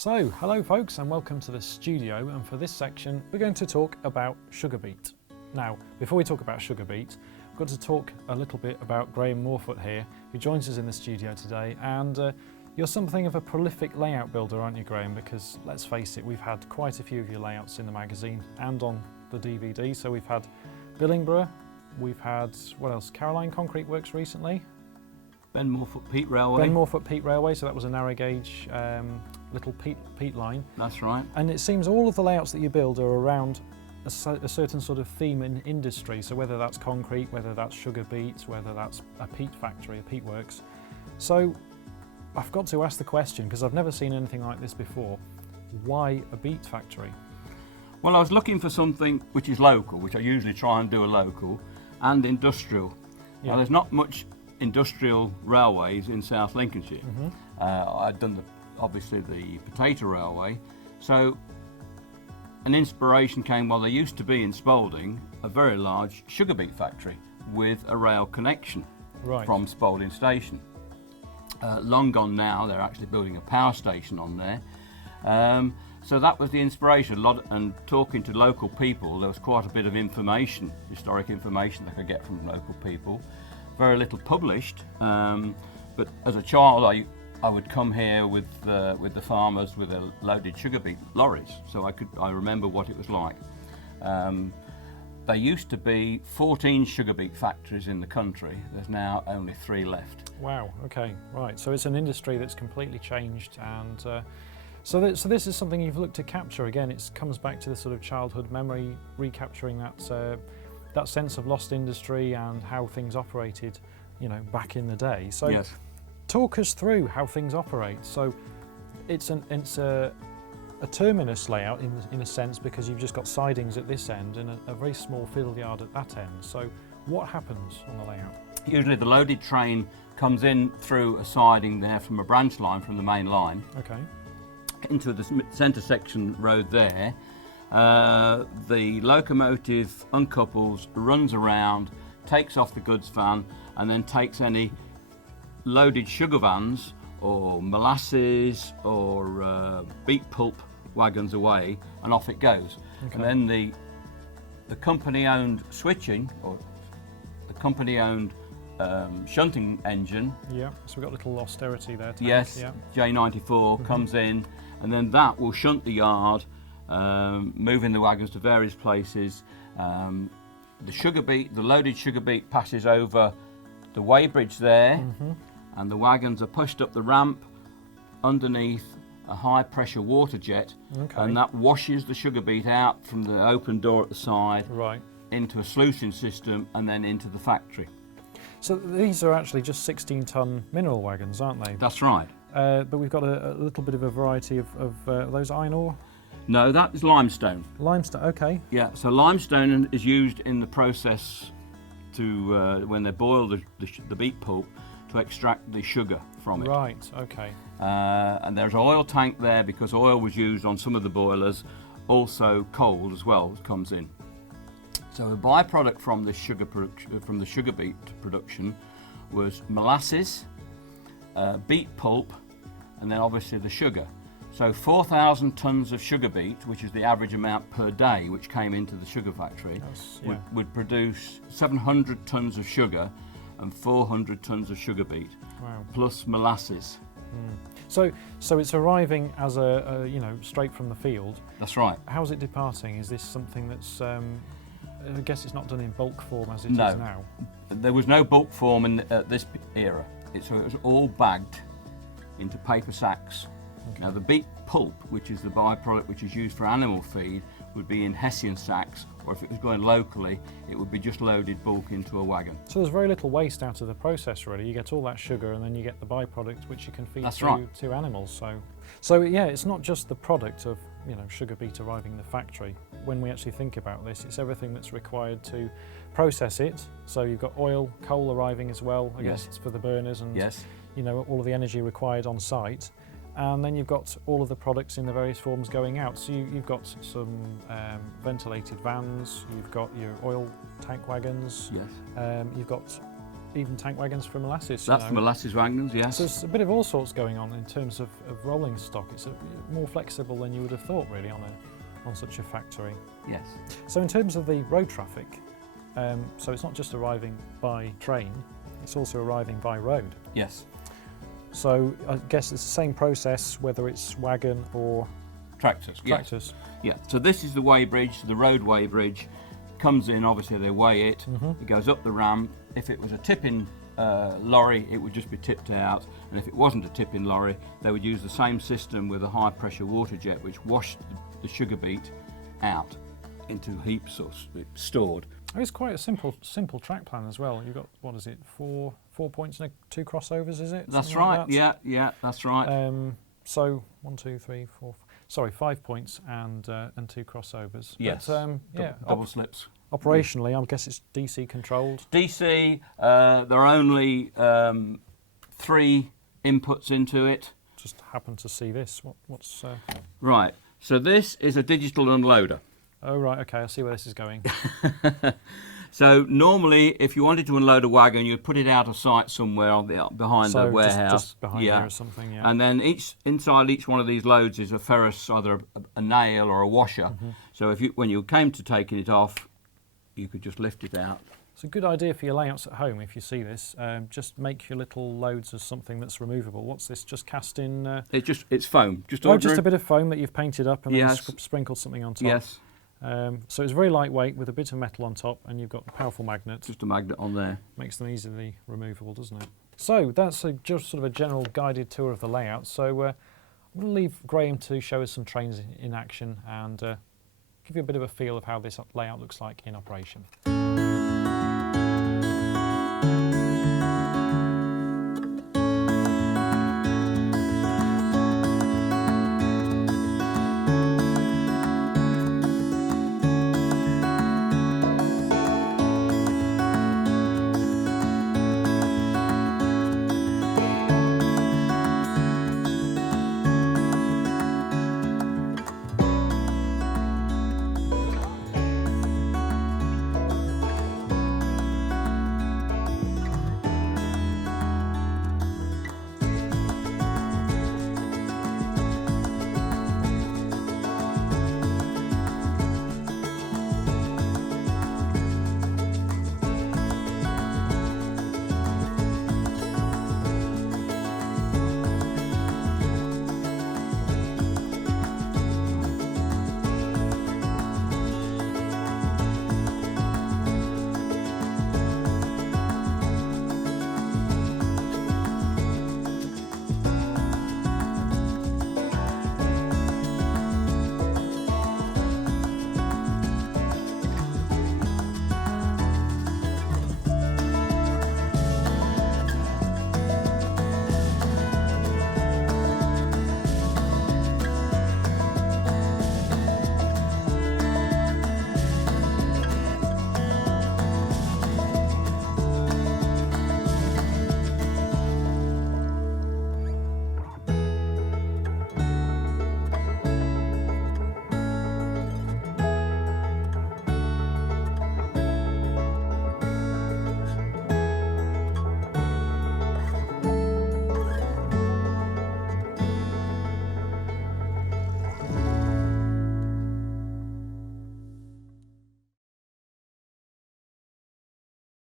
So, hello folks and welcome to the studio, and for this section we're going to talk about sugar beet. Now, before we talk about sugar beet, I've got to talk a little bit about Graham Morfoot here, who joins us in the studio today, and you're something of a prolific layout builder, aren't you, Graham? Because let's face it, we've had quite a few of your layouts in the magazine and on the DVD. So we've had Billingborough, we've had, what else, Caroline Concrete Works recently. Ben Morfoot Peat Railway. Ben Morfoot Peat Railway, so that was a narrow gauge little peat line. That's right. And it seems all of the layouts that you build are around a certain sort of theme in industry. So whether that's concrete, whether that's sugar beet, whether that's a peat factory, a peat works. So I've got to ask the question, because I've never seen anything like this before, why a beet factory? Well, I was looking for something which is local, which I usually try and do a local, and industrial. Yeah. Now, there's not much industrial railways in South Lincolnshire. I'd done obviously the potato railway, so an inspiration came. Well, there used to be in Spalding a very large sugar beet factory with a rail connection from Spalding station. Long gone now, they're actually building a power station on there. So that was the inspiration. And talking to local people, there was quite a bit of information, historic information that I could get from local people. Very little published, but as a child I would come here with the farmers with a loaded sugar beet lorries, so I remember what it was like. There used to be 14 sugar beet factories in the country. There's now only 3 left. Wow, okay, right. So it's an industry that's completely changed, and so this is something you've looked to capture. Again, it comes back to the sort of childhood memory, recapturing that sense of lost industry and how things operated, you know, back in the day. So yes. Talk us through how things operate. So it's a terminus layout in a sense, because you've just got sidings at this end and a very small fiddle yard at that end. So what happens on the layout? Usually the loaded train comes in through a siding there from a branch line from the main line. Okay. Into the centre section road there. The locomotive uncouples, runs around, takes off the goods van, and then takes any loaded sugar vans or molasses or beet pulp wagons away, and off it goes. Okay. And then the company-owned switching, or the company-owned shunting engine. Yeah, so we've got a little austerity there. Yes, yeah. J94 comes in, and then that will shunt the yard, moving the wagons to various places. The loaded sugar beet passes over the weighbridge there, and the wagons are pushed up the ramp underneath a high pressure water jet, and that washes the sugar beet out from the open door at the side into a sluicing system and then into the factory. So these are actually just 16-ton mineral wagons, aren't they? That's right. But we've got a little bit of a variety of those iron ore? No, that is limestone. Limestone, okay. Yeah, so limestone is used in the process to when they boil the beet pulp to extract the sugar from it. Right, okay. And there's an oil tank there because oil was used on some of the boilers. Also coal as well comes in. So a byproduct from the sugar beet production was molasses, beet pulp, and then obviously the sugar. So 4,000 tonnes of sugar beet, which is the average amount per day which came into the sugar factory, would produce 700 tonnes of sugar and 400 tonnes of sugar beet, plus molasses. So it's arriving as a straight from the field. That's right. How's it departing? Is this something that's I guess it's not done in bulk form as it is now? There was no bulk form at this era. It was all bagged into paper sacks. Okay. Now the beet pulp, which is the byproduct which is used for animal feed, would be in Hessian sacks, or if it was going locally, it would be just loaded bulk into a wagon. So there's very little waste out of the process, really. You get all that sugar and then you get the byproduct which you can feed to animals. So yeah, it's not just the product of sugar beet arriving in the factory. When we actually think about this, it's everything that's required to process it. So you've got oil, coal arriving as well. I guess it's for the burners and all of the energy required on site. And then you've got all of the products in the various forms going out. So you've got some ventilated vans, you've got your oil tank wagons, you've got even tank wagons for molasses. That's the molasses wagons, yes. So there's a bit of all sorts going on in terms of rolling stock. It's more flexible than you would have thought, really, on such a factory. Yes. So in terms of the road traffic, so it's not just arriving by train, it's also arriving by road. Yes. So I guess it's the same process whether it's wagon or Tractors. tractors. Yes. Yeah. So this is the weighbridge, the road weighbridge. Comes in, obviously they weigh it. It goes up the ramp. If it was a tipping lorry, it would just be tipped out. And if it wasn't a tipping lorry, they would use the same system with a high pressure water jet, which washed the sugar beet out into heaps or stored. It's quite a simple track plan as well. You've got, what is it, four points and 2 crossovers, is it? That's Something right. like that? Yeah, that's right. So 1, 2, 3, 4. Sorry, 5 points and 2 crossovers. Yes. But, yeah. Double slips. Operationally, I guess it's DC controlled. DC. There are only 3 inputs into it. Just happen to see this. What's? Right. So this is a digital unloader. Oh right. Okay. I see where this is going. So normally, if you wanted to unload a wagon, you'd put it out of sight somewhere behind the warehouse. Just behind here or something, yeah. And then inside each one of these loads is a ferrous, either a nail or a washer. So when you came to taking it off, you could just lift it out. It's a good idea for your layouts at home. If you see this, just make your little loads as something that's removable. What's this? Just cast in? It's foam. Just a bit of foam that you've painted up and yes. then sprinkled something on top. Yes. So it's very lightweight with a bit of metal on top, and you've got a powerful magnet. Just a magnet on there. Makes them easily removable, doesn't it? So that's just sort of a general guided tour of the layout. So I'm going to leave Graham to show us some trains in action and give you a bit of a feel of how this layout looks like in operation.